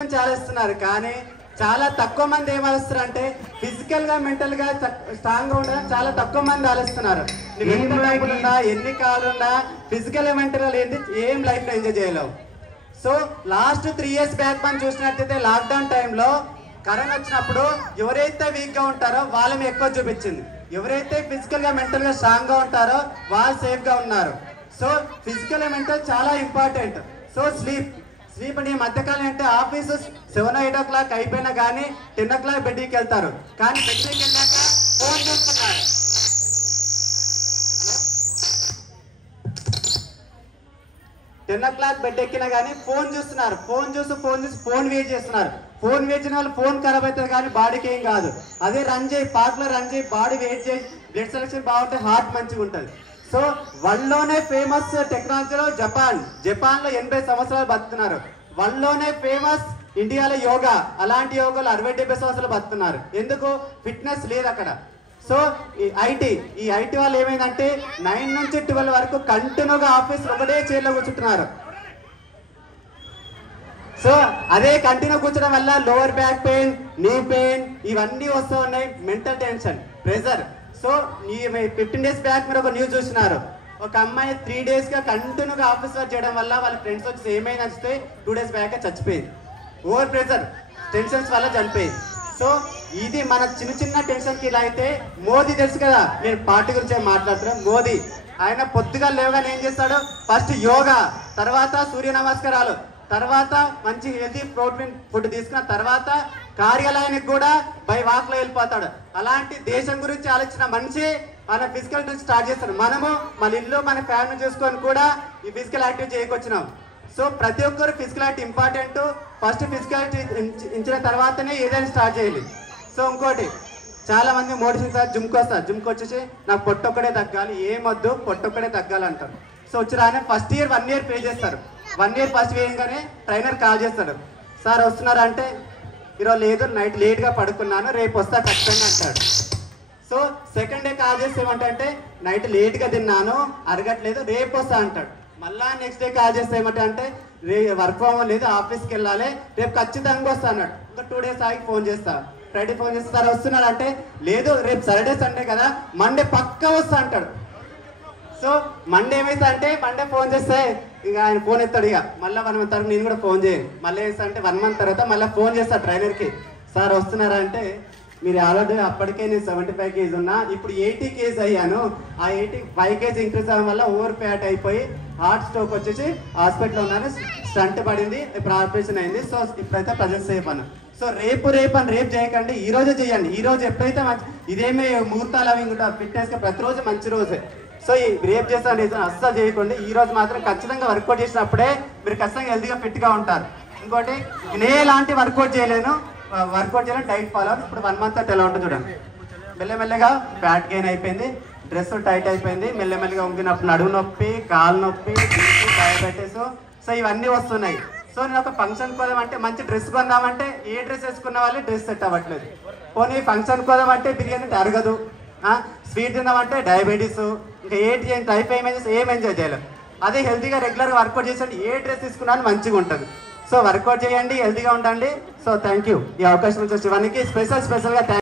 చాలా ఇస్తున్నారు కానీ చాలా తక్కువ మంది ఏం ఆలోచిస్తారంటే ఫిజికల్ గా మెంటల్ గా స్ట్రాంగ్ గా ఉండడం చాలా తక్కువ మంది ఆలోచిస్తున్నారు. ఎన్ని కావాలన్నా ఫిజికల్ మెంటల్ ఏంటి ఏం లైఫ్ లో ఎంజాయ్ చేయలేవు. సో లాస్ట్ 3 years బ్యాక్ మనం చూసినట్టయితే లాక్డౌన్ టైంలో కరోనా వచ్చినప్పుడు ఎవరైతే వీక్ గా ఉంటారో వాళ్ళని ఎక్కువ చూపించింది, ఎవరైతే ఫిజికల్ గా మెంటల్ గా స్ట్రాంగ్ గా ఉంటారో వాళ్ళు సేఫ్ గా ఉన్నారు. సో ఫిజికల్ మెంటల్ చాలా ఇంపార్టెంట్. సో స్లీప్ అని మధ్యకాలం అంటే ఆఫీసు 7 or 8 o'clock అయిపోయినా కానీ 10 o'clock బెడ్కి వెళ్తారు, కానీ బెడ్కి వెళ్ళాక ఫోన్ చూస్తున్నారు. 10 o'clock బెడ్ ఎక్కినా కానీ ఫోన్ చూస్తున్నారు, ఫోన్ వెయిట్ చేస్తున్నారు. ఫోన్ వెయిట్ చేయడం వల్ల ఫోన్ ఖరాబ్ అవుతుంది కానీ బాడీకి ఏం కాదు. అదే రన్ చేయి, పార్క్ లో రన్ చేయి, బాడీ వెయిట్ చేయి, బ్లడ్ సెలక్షన్ బాగుంటే హార్ట్ మంచిగా ఉంటుంది. సో వరల్డ్లోనే ఫేమస్ టెక్నాలజీలో జపాన్ లో 80 సంవత్సరాలు బతుకుతున్నారు. వరల్డ్లోనే ఫేమస్ ఇండియాలో యోగా, అలాంటి యోగాలో 60-70 సంవత్సరాలు బతుకుతున్నారు. ఎందుకు? ఫిట్నెస్ లేదు అక్కడ. సో ఈ ఐటీ వాళ్ళు ఏమైందంటే 9 నుంచి 12 వరకు కంటిన్యూగా ఆఫీస్ ఒకటే చైర్లో కూర్చుంటున్నారు. సో అదే కంటిన్యూ కూర్చోడం వల్ల lower back pain, knee pain ఇవన్నీ వస్తూ ఉన్నాయి. Mental tension, pressure. సో ఈ 15 days బ్యాక్ మీరు ఒక న్యూస్ చూసినారు, ఒక అమ్మాయి 3 days గా కంటిన్యూగా ఆఫీస్ వర్క్ చేయడం వల్ల వాళ్ళ ఫ్రెండ్స్ వచ్చి ఏమైనా వస్తే 2 days బ్యాక్ చచ్చిపోయింది. ఓవర్ ప్రెషర్, టెన్షన్స్ వల్ల చనిపోయింది. సో ఇది మన చిన్న టెన్షన్కి ఇలా అయితే మోదీ తెలుసు కదా, నేను పార్టీ గురించి మాట్లాడుతున్నాను. మోదీ ఆయన పొద్దుగా లేవగానే ఏం చేస్తాడు? ఫస్ట్ యోగా, తర్వాత సూర్య నమస్కారాలు, తర్వాత మంచి హెల్తీ ప్రోటీన్ ఫుడ్ తీసుకున్న తర్వాత కార్యాలయానికి కూడా బై వాక్ లో వెళ్ళిపోతాడు. అలాంటి దేశం గురించి ఆలోచన మనిషి మన ఫిజికల్ ట్రిప్ స్టార్ట్ చేస్తాడు. మనము మన ఇల్లు మన ఫ్యామిలీ చూసుకొని కూడా ఈ ఫిజికల్ యాక్టివిటీ చేయకొచ్చినాం. సో ప్రతి ఒక్కరు physical activity important. First physical activity ఇచ్చిన తర్వాతనే ఏదైనా స్టార్ట్ చేయాలి. సో ఇంకోటి, చాలా మంది మోటివేషన్ జిమ్కి వస్తారు, జిమ్కి వచ్చేసి నాకు పొట్టొక్కడే తగ్గాలి, ఏమొద్దు పొట్టొక్కడే తగ్గాలంటారు. సో వచ్చి రానే ఫస్ట్ ఇయర్ 1 year పే చేస్తారు. 1 year ఫస్ట్ వేయగానే ట్రైనర్ కాల్ చేస్తాడు, సార్ వస్తున్నారా అంటే ఈరోజు లేదు, నైట్ లేట్గా పడుకున్నాను, రేపు వస్తా ఖచ్చితంగా అంటాడు. సో సెకండ్ డే కాల్ చేస్తే ఏమంటే నైట్ లేట్గా తిన్నాను, అరగట్లేదు, రేపు వస్తా అంటాడు. మళ్ళా నెక్స్ట్ డే కాల్ చేస్తే ఏమంటే వర్క్ ఫ్రమ్ హోమ్ లేదు, ఆఫీస్కి వెళ్ళాలి, రేపు ఖచ్చితంగా వస్తా అన్నాడు. ఇంకా 2 days ఆగి ఫోన్ చేస్తా, ఫ్రైడే ఫోన్ చేస్తే సార్ వస్తున్నాడు అంటే లేదు, రేపు సాటర్డే సండే కదా, మండే పక్కా వస్తా అంటాడు. సో మండే ఏమైతే అంటే మండే ఫోన్ చేస్తే ఇక ఆయన ఫోన్ ఎత్తాడు. ఇక మళ్ళీ 1 month తర్వాత నేను కూడా ఫోన్ చేయను. మళ్ళీ వేస్తా అంటే 1 month తర్వాత మళ్ళీ ఫోన్ చేస్తాను ట్రైనర్కి, సార్ వస్తున్నారా అంటే మీరు ఆల్రెడీ అప్పటికే నేను 75 kg ఉన్నా, ఇప్పుడు 80 kg అయ్యాను, ఆ 85 kg ఇంక్రీజ్ అవ్వడం వల్ల ఓవర్ ఫ్యాట్ అయిపోయి హార్ట్ స్ట్రోక్ వచ్చేసి హాస్పిటల్లో ఉన్నాను, స్టంట్ పడింది, ఇప్పుడు ఆపరేషన్ అయింది. సో ఇప్పుడైతే ప్రజెంట్ సేఫ్ అన్న. సో రేపు చేయకండి, ఈ రోజే చేయండి. ఈ రోజు ఎప్పుడైతే ఇదేమీ ముహూర్తాలు అవి ఉంటారు, ఫిట్నెస్గా ప్రతిరోజు మంచి రోజే. సో ఈ రేపు చేస్తాను అస్సలు చేయకండి, ఈ రోజు మాత్రం ఖచ్చితంగా వర్కౌట్ చేసినప్పుడే మీరు ఖచ్చితంగా హెల్తీగా ఫిట్గా ఉంటారు. ఇంకోటి, నేను ఎలాంటి వర్కౌట్ చేయలేను, డైట్ ఫాలో. ఇప్పుడు 1 month ఎలా ఉంటుంది చూడండి. మెల్లమెల్లగా ఫ్యాట్ గెయిన్ అయిపోయింది, డ్రెస్ టైట్ అయిపోయింది, మెల్లమెల్లగా ఉంగినప్పుడు నడుము నొప్పి, కాలు నొప్పి, డయాబెటీస్, సో ఇవన్నీ వస్తున్నాయి. సో నేను ఒక ఫంక్షన్ కోదామంటే మంచి డ్రెస్ కొందామంటే ఏ డ్రెస్ వేసుకున్న వాళ్ళు డ్రెస్ సెట్ అవ్వట్లేదు. పోనీ ఫంక్షన్ కోదామంటే బిర్యానీ అరగదు, స్వీట్ తిందామంటే డయాబెటీస్, ఇంకా టైప్ ఏం ఎంజాయ్ చేయలేం. అదే హెల్తీగా రెగ్యులర్గా వర్కౌట్ చేసండి, ఏ డ్రెస్ తీసుకున్నా మంచిగా ఉంటుంది. సో వర్కౌట్ చేయండి, హెల్తీగా ఉండండి. సో థ్యాంక్ యూ, ఈ అవకాశం ఇచ్చిన శివానికి స్పెషల్గా థ్యాంక్